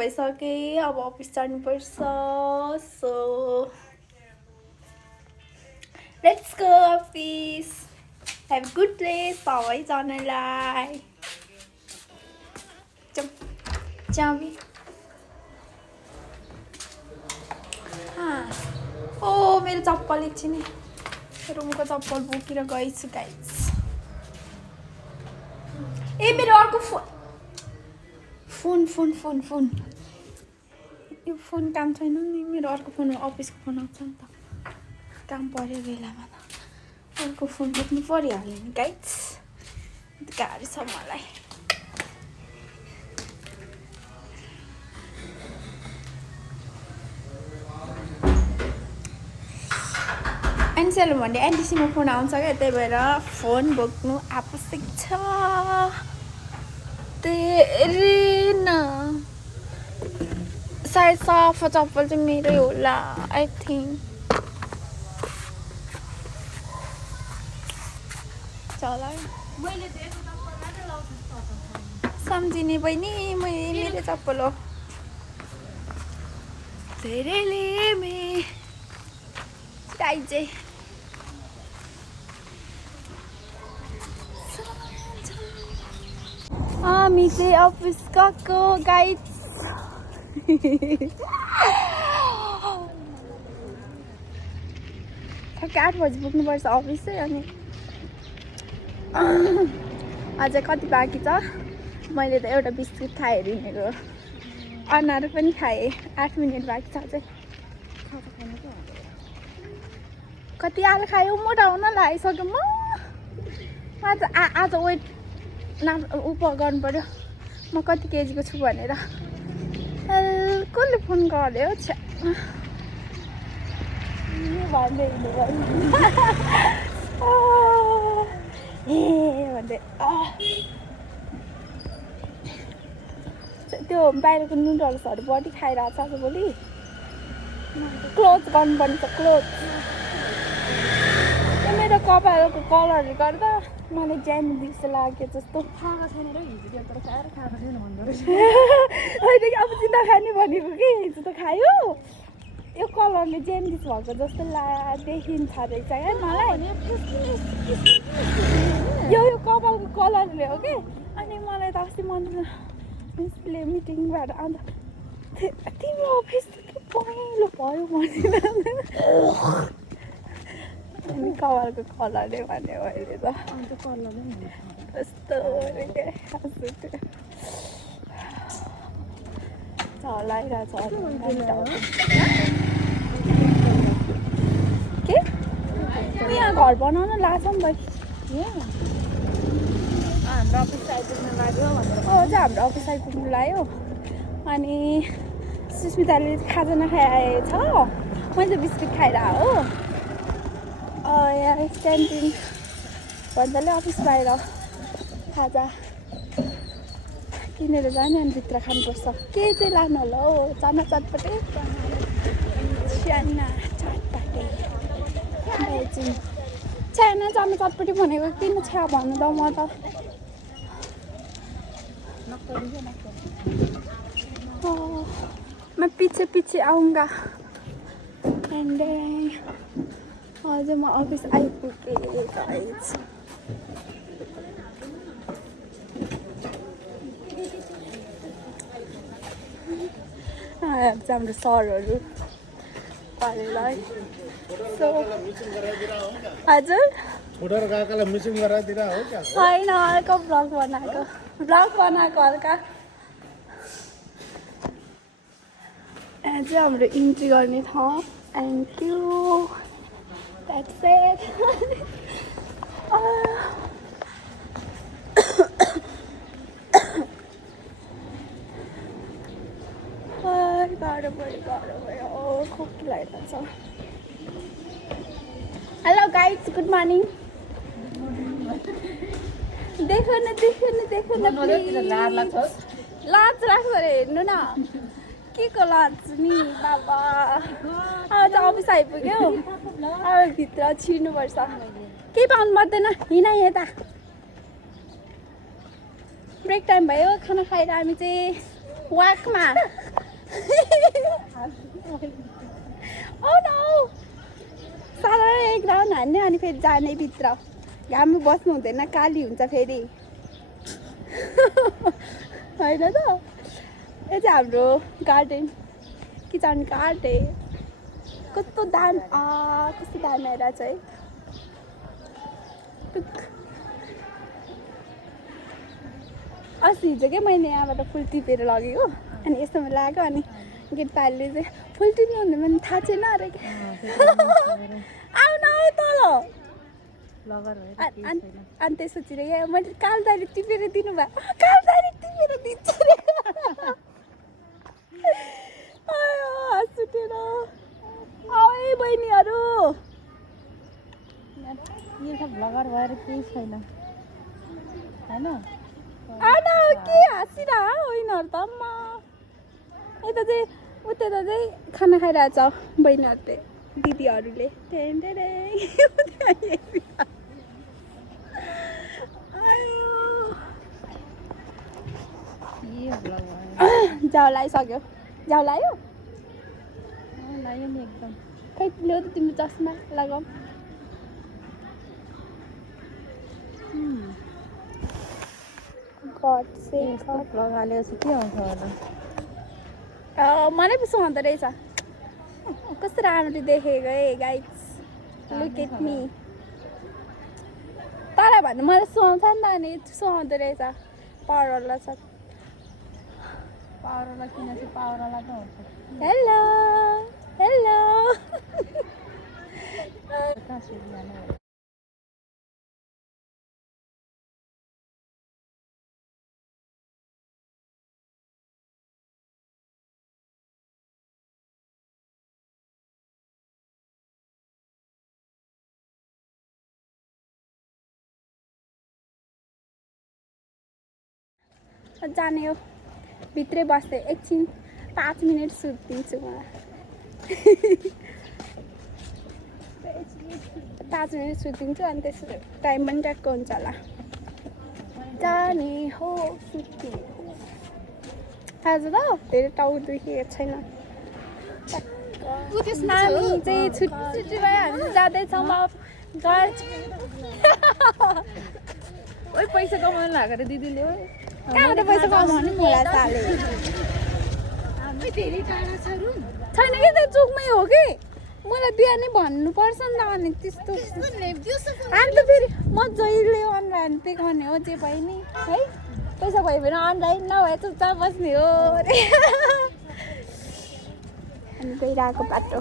भइसकेँ अब अफिस जानुपर्छ so let's go office have good day सबैजनालाई जाउँ ओ मेरो चप्पल एकछिन रुमको चप्पल बोकेर गएछु गाइस ए मेरो अर्को फोन यो फोन काम छैन नि मेरो अर्को फोन अफिसको फोन आउँछ नि त काम पर्यो बेलामा त अर्को फोन बोक्नु परिहाल्यो नि गाइस गाह्रो छ मलाई एन्सेल भन्ने एनटिसीमा फोन आउँछ क्या त्यही भएर फोन बोक्नु आवश्यक छ तेरे न सायद सफा चप्पल चाहिँ मेरै होला आई थिङ्क चला सम्झिने बहिनी मेरो चप्पल हो धेरैले मे आइजे हामी चाहिँ अफिस गएको गाइड ठ्याक्कै 8 बजी पुग्नुपर्छ अफिस चाहिँ अनि अझै कति बाँकी छ मैले त एउटा बिस्कुट खाएँ हिँडेको अनार पनि खाएँ 8 मिनट बाँकी छ अझै कति आलु खायो मोटा हुन लागिसक्यो म आज वेट नाम उप गर्नु पर्यो म कति केजीको छु भनेर कसले फोन गर्यो छ्या भन्दै भन्दै त्यो बाहिरको नुडल्सहरू बढी खाइरहेको छ आजभोलि क्लोज गर्नुपर्ने छ क्लोज मेरो कपालको कलरले गर्दा मलाई ज्यान्डिस लाग्यो जस्तो थाहा छैन र हिजो तर खाएर खाएको छैन भन्दो रहेछ होइन अब चाहिँ नखाने भनेको कि हिजो त खायो यो कलरले ज्यान्डिस भएको जस्तो देखिन्छ रहेछ क्या मलाई यो कपालको कलरले हो कि अनि मलाई त अस्ति मन मिसले मिटिङबाट अन्त तिम्रो अफिस के पहिलो भयो भन्दैन अनि कपालको कलरले भन्यो अहिले त अन्त कलरले नि कस्तो चलाइरहेछ के यहाँ घर बनाउन लाग्छ नि त हाम्रो अफिस आइपुग्न लाग्यो भनेर चाहिँ हाम्रो अफिस आइपुग्नु लाग्यो अनि सुस्मिताले खाजा नखाएछ मैले त बिस्कुट खाएर हो यहाँ क्यान्टिन भन्दाले अफिस बाहिर खाजा किनेर जाने अनि भित्र खानुपर्छ के चाहिँ लानु होला हौ चना चटपटे साना चटपटे छ्याना चना चटपटे भनेको किन छ्या भन्नु त म त मैं पीछे पीछे आऊँगा एंड आज म अफिस आइपुगेँ गाइस हाम्रो सरहरू पारेलाई सो हजुर उठेर काकालाई मिसिङ गराइदिरा हो क्या होइन हल्का भ्लग बनाएको हल्का यहाँ चाहिँ हाम्रो इन्ट्री गर्ने ठाउँ थ्याङ्क यू द्याट्स इट गाह्रो भयो खोकी लागिरहेको छ हेलो गाइज गुड मर्निङ देखो न प्लिज लाज राख्छ अरे हेर्नु न के को लाज नि बाबा अब त अफिस आइपुग्यो अब भित्र छिर्नुपर्छ केही पाउनु पर्दैन हिँड यता ब्रेक टाइम भयो खाना खाएर हामी चाहिँ वाकमा ओ नो सारा एक राउन्ड हान्ने अनि फेरि जाने भित्र घाममा बस्नु हुँदैन काली हुन्छ फेरि होइन त यो चाहिँ हाम्रो गार्डन किचन गार्डन कस्तो दामी आइरहेको छ है अस्ति हिजो क्या मैले यहाँबाट फुल टिपेर लगेको अनि यस्तोमा लाग्यो अनि गेटपालले चाहिँ फुल टिप्नु हुँदैन भने थाहा छैन अरे आउन आऊ तल अनि त्यो सोचिरहेको मैले कालदारी टिपेर दिनुभयो कालदारी टिपेर दिन्छ रे हाँस उठेर आऊ है बहिनीहरू यो सब भ्लगर भएर केही छैन होइन आउन के हाँसिरह बहिनीहरू त अम्मा यता चाहिँ उता चाहिँ खाना खाइरहेछ बहिनीहरूले दिदीहरूले जाउ लगाइसक्यो जाउ लाग्यो लाग्यो नि एकदम खै ल्याउ त तिम्रो चस्मा लगाऊ भ्लग हालेपछि के आउँछ होला मलाई पो सुहाउँदो रहेछ कस्तो राम्ररी देखेको है गाइस लुक एट मी तर भन्नु मलाई सुहाउँछ नि त अनि सुहाउँदो रहेछ पावरवाला छ पावरवाला किन चाहिँ पावरवाला त हुन्छ हेलो हेलो कहाँ सुनिहाल्नु जाने हो भित्रै बस्दै एकछिन 5 मिनट सुत्दिन्छु मलाई 5 मिनट सुत्दिन्छु अनि त्यसो टाइम पनि ट्याक्क हुन्छ होला जाने हो सुत्ने हो आज त धेरै टाउ दुखेको छैन हामी चाहिँ छुट्टी भयो हामी जाँदैछौँ अब घर ओइ पैसा कमाउनु लाग्यो रे दिदीले हो कहाँबाट पैसा कमाउने मलाई साले धेरै टाढा छ रुम छैन कि त्यो चोकमै हो कि मलाई बिहानै भन्नुपर्छ नि त अनि त्यस्तो अनि त फेरि मजाले अनलाइन पे गर्ने हो जे भयो नि है पैसा भयो भने अनलाइन नभए चुपचाप बस्ने हो अरे अनि गइरहेको बाटो